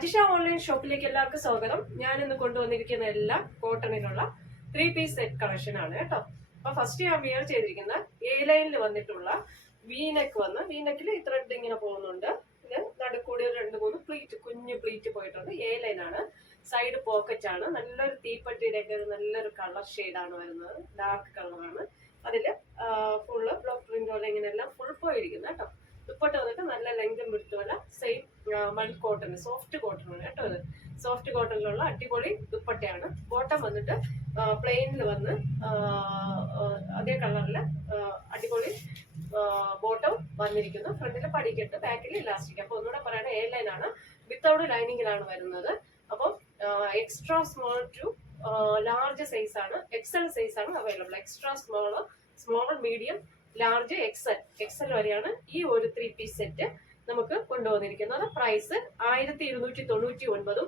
Ajisha online ഷോപ്പിലേക്ക് എല്ലാവർക്കും സ്വാഗതം. ഞാൻ ഇന്ന് കൊണ്ടുവന്നിരിക്കുന്ന എല്ലാം കോട്ടണിലുള്ള 3-പീസ് സെറ്റ് കളക്ഷൻ ആണ് കേട്ടോ. അപ്പൊ ഫസ്റ്റ് ഞാൻ വിയർ ചെയ്തിരിക്കുന്ന എ ലൈനിൽ വന്നിട്ടുള്ള വീനെക്ക് വന്ന് വീനെക്കിൽ ഈ ത്രെഡ് ഇങ്ങനെ പോകുന്നുണ്ട്. ഇത് നടുക്കൂടി 2-3 പ്ലീറ്റ് കുഞ്ഞു പ്ലീറ്റ് പോയിട്ടുണ്ട്. എ ലൈൻ ആണ്, സൈഡ് പോക്കറ്റ് ആണ്. നല്ലൊരു തീപ്പട്ടിയുടെ ഒക്കെ നല്ലൊരു കളർ ഷെയ്ഡാണ് വരുന്നത്, ഡാർക്ക് കളറാണ്. അതില് ഫുള്ള് ബ്ലോക്ക് പ്രിന്റ് പോലെ ഇങ്ങനെയെല്ലാം ഫുൾ പോയിരിക്കുന്നത് കേട്ടോ. ദുപ്പട്ട വന്നിട്ട് നല്ല ലെങ്തും വിടുത്തുമല്ല, സെയിം മൺ കോട്ടൺ, സോഫ്റ്റ് കോട്ടൺ ആണ് കേട്ടോ. ഇത് സോഫ്റ്റ് കോട്ടണിലുള്ള അടിപൊളി ദുപ്പട്ടയാണ്. ബോട്ടം വന്നിട്ട് പ്ലെയിനിൽ വന്ന് അതേ കളറിൽ അടിപൊളി ബോട്ടം വന്നിരിക്കുന്നു. ഫ്രണ്ടിൽ പടിക്കെട്ട്, ബാക്കിൽ ഇലാസ്റ്റിക്. അപ്പൊ ഒന്നുകൂടെ പറയണേ, എ ലൈൻ ആണ്, വിത്തൗട്ട് ലൈനിങ്ങിലാണ് വരുന്നത്. അപ്പം extra small to large size ആണ്, എക്സൽ സൈസ് ആണ് available. Extra small, medium, large, XL വരെയാണ് ഈ ഒരു 3-പീസ് സെറ്റ് നമുക്ക് കൊണ്ടുവന്നിരിക്കുന്നത്. പ്രൈസ് 1299,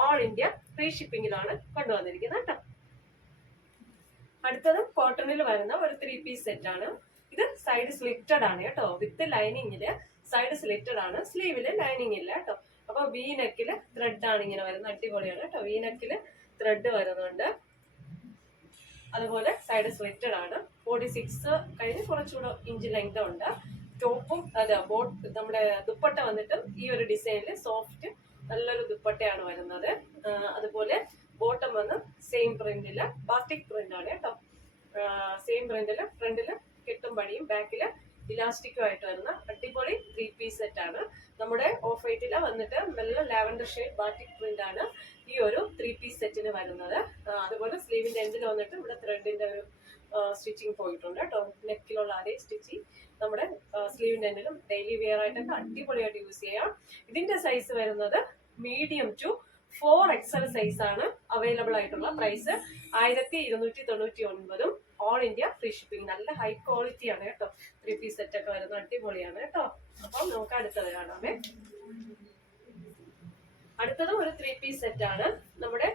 ഓൾ ഇന്ത്യ ഫ്രീ ഷിപ്പിംഗിലാണ് കൊണ്ടുവന്നിരിക്കുന്നത് കേട്ടോ. അടുത്തത് കോട്ടണിൽ വരുന്ന ഒരു 3-പീസ് സെറ്റ് ആണ്. ഇത് സൈഡ് സ്ലിറ്റഡ് ആണ് കേട്ടോ, വിത്ത് ലൈനിങ്ങില് സൈഡ് സ്ലിറ്റഡ് ആണ്, സ്ലീവില് ലൈനിങ് ഇല്ല കേട്ടോ. അപ്പൊ വി നെക്കില് ത്രെഡ് ആണ് ഇങ്ങനെ വരുന്നത്, അടിപൊളിയാണ് കേട്ടോ. വി നെക്കില് ത്രെഡ് വരുന്നുണ്ട്, അതുപോലെ സൈഡ് സ്ലിറ്റഡ് ആണ്. 46 കഴിഞ്ഞ് കുറച്ചുകൂടെ ഇഞ്ച് ലെങ്ത് ഉണ്ട്. ടോപ്പും നമ്മുടെ ദുപ്പട്ട വന്നിട്ട് ഈ ഒരു ഡിസൈനിൽ സോഫ്റ്റ് നല്ലൊരു ദുപ്പട്ടയാണ് വരുന്നത്. അതുപോലെ ബോട്ടം വന്ന് സെയിം പ്രിന്റില്, ബാത്തിക് പ്രിന്റ് ആണ് കേട്ടോ. സെയിം പ്രിന്റില് ഫ്രണ്ടില് കെട്ടും പടിയും, ബാക്കില് ഇലാസ്റ്റിക്കും ആയിട്ട് വരുന്ന അടിപൊളി 3-പീസ് സെറ്റ് ആണ്. നമ്മുടെ ഓഫ് വൈറ്റില് വന്നിട്ട് നല്ല ലാവൻഡർ ഷെയ്ഡ് ബാത്തിക് പ്രിന്റ് ആണ് ഈ ഒരു 3-പീസ് സെറ്റിന് വരുന്നത്. അതുപോലെ സ്ലീവിന്റെ എൻഡിൽ വന്നിട്ട് ഇവിടെ ത്രെഡിന്റെ ഒരു സ്റ്റിച്ചിങ് പോയിട്ടുണ്ട് കേട്ടോ. നെക്കിലുള്ള അതേ സ്റ്റിച്ചിങ് നമ്മുടെ സ്ലീവിന്റെ എൻഡിലും ഡെയിലി വെയർ ആയിട്ടൊക്കെ അടിപൊളിയായിട്ട് യൂസ് ചെയ്യാം. ഇതിന്റെ സൈസ് വരുന്നത് മീഡിയം ടു 4XL സൈസ് ആണ് അവൈലബിൾ ആയിട്ടുള്ള. Price 1299, all India free shipping. നല്ല ഹൈ ക്വാളിറ്റി ആണ് കേട്ടോ. 3-പീസ് സെറ്റ് ഒക്കെ വരുന്നത് അടിപൊളിയാണ് കേട്ടോ. അപ്പം നമുക്ക് അടുത്തത് കാണാമേ. അടുത്തതും ഒരു 3-പീസ് സെറ്റ് ആണ്. നമ്മുടെ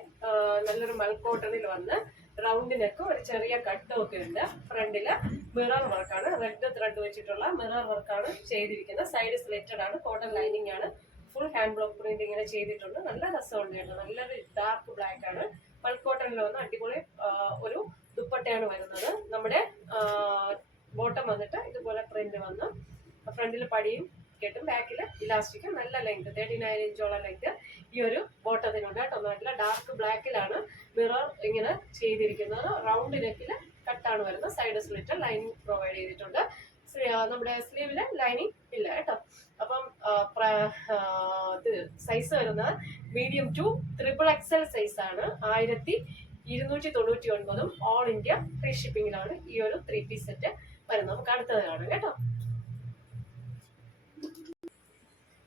നല്ലൊരു മൽക്കോട്ടണിൽ വന്ന് റൗണ്ട് നെക്കും ഒരു ചെറിയ കട്ടും ഒക്കെ ഉണ്ട്. ഫ്രണ്ടില് മിറർ വർക്കാണ്, റെഡ് ത്രെഡ് വെച്ചിട്ടുള്ള മിറർ വർക്കാണ് ചെയ്തിരിക്കുന്നത്. സൈഡ് സ്ലിറ്റഡ് ആണ്, കോട്ടൺ ലൈനിങ് ആണ്, ഫുൾ ഹാൻഡ് ബ്ലോക്ക് പ്രിന്റ് ഇങ്ങനെ ചെയ്തിട്ടുണ്ട്. നല്ല രസമുണ്ട് കേട്ടോ. നല്ലൊരു ഡാർക്ക് ബ്ലാക്ക് ആണ്. മൽക്കോട്ടണിൽ വന്ന് അടിപൊളി ഒരു ദുപ്പട്ടയാണ് വരുന്നത്. നമ്മുടെ ബോട്ടം വന്നിട്ട് ഇതുപോലെ പ്രിന്റ് വന്ന് ഫ്രണ്ടിൽ പടിയും കെട്ടും, ബാക്കില് ഇലാസ്റ്റിക്കും, നല്ല ലെങ്ത് 39 ഇഞ്ചോളം ലെങ്ത് ഈ ഒരു ബോട്ടത്തിനുണ്ട് കേട്ടോ. നല്ല ഡാർക്ക് ബ്ലാക്കിലാണ് മിറർ ഇങ്ങനെ ചെയ്തിരിക്കുന്നത്. റൗണ്ട് നെക്കില് കട്ടാണ് വരുന്നത്. സൈഡ് സ്ലിറ്റ് ലൈനിങ് പ്രൊവൈഡ് ചെയ്തിട്ടുണ്ട്. നമ്മുടെ സ്ലീവില് ലൈനിങ് ഇല്ല കേട്ടോ. അപ്പം സൈസ് വരുന്നത് മീഡിയം ടു XXL സൈസ് ആണ്. 1299, ഓൾ ഇന്ത്യ ഫ്രീ ഷിപ്പിംഗിലാണ് ഈ ഒരു 3-പീസ് സെറ്റ് വരുന്നത്. നമുക്ക് അടുത്തത് കാണാം കേട്ടോ.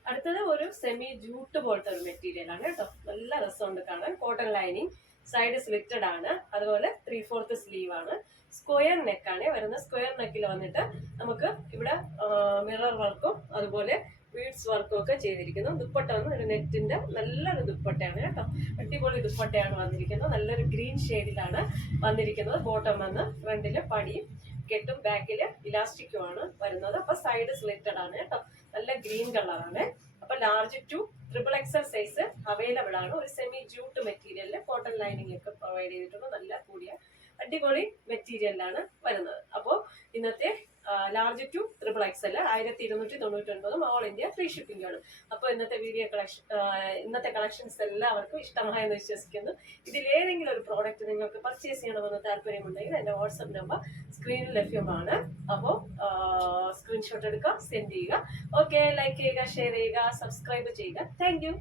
അടുത്തത് ഒരു സെമി ജൂട്ട് പോലത്തെ ഒരു മെറ്റീരിയൽ ആണ് കേട്ടോ. നല്ല രസമുണ്ട് കാണാൻ. കോട്ടൺ ലൈനിങ്, സൈഡ് സ്ലിറ്റഡ് ആണ്, അതുപോലെ 3/4 സ്ലീവ് ആണ്. സ്ക്വയർ നെക്കാണ് വരുന്നത്. സ്ക്വയർ നെക്കിൽ വന്നിട്ട് നമുക്ക് ഇവിടെ മിറർ വർക്കും അതുപോലെ ബീഡ്സ് വർക്കും ഒക്കെ ചെയ്തിരിക്കുന്നു. ദുപ്പട്ട വന്ന് ഒരു നെറ്റിന്റെ നല്ലൊരു ദുപ്പട്ടയാണ് കേട്ടോ. അടിപൊളി ദുപ്പട്ടയാണ് വന്നിരിക്കുന്നത്. നല്ലൊരു ഗ്രീൻ ഷെയ്ഡിലാണ് വന്നിരിക്കുന്നത്. ബോട്ടം വന്ന് ഫ്രണ്ടില് പടിയും കെട്ടും, ബാക്കില് ഇലാസ്റ്റിക്കും ആണ് വരുന്നത്. അപ്പൊ സൈഡ് സ്ലിറ്റഡ് ആണ് കേട്ടോ. നല്ല ഗ്രീൻ കളറാണ്. അപ്പൊ large to XXL size available ആണ്. ഒരു സെമി ജൂട്ട് മെറ്റീരിയലില് കോട്ടൺ ലൈനിങ് ഒക്കെ പ്രൊവൈഡ് ചെയ്തിട്ടുണ്ട്. നല്ല കൂടിയ അടിപൊളി മെറ്റീരിയലാണ് വരുന്നത്. അപ്പോൾ ഇന്നത്തെ large to XXL 1299, all India free shipping ആണ്. അപ്പോൾ ഇന്നത്തെ കളക്ഷൻസ് എല്ലാവർക്കും ഇഷ്ടമായെന്ന് വിശ്വസിക്കുന്നു. ഇതിലേതെങ്കിലും ഒരു പ്രോഡക്റ്റ് നിങ്ങൾക്ക് പർച്ചേസ് ചെയ്യണമെന്ന് താല്പര്യമുണ്ടെങ്കിൽ എൻ്റെ വാട്സപ്പ് നമ്പർ സ്ക്രീനിൽ ലഭ്യമാണ്. അപ്പോൾ സ്ക്രീൻഷോട്ട് എടുക്കുക, സെൻഡ് ചെയ്യുക. ഓക്കെ, ലൈക്ക് ചെയ്യുക, ഷെയർ ചെയ്യുക, സബ്സ്ക്രൈബ് ചെയ്യുക. Thank you.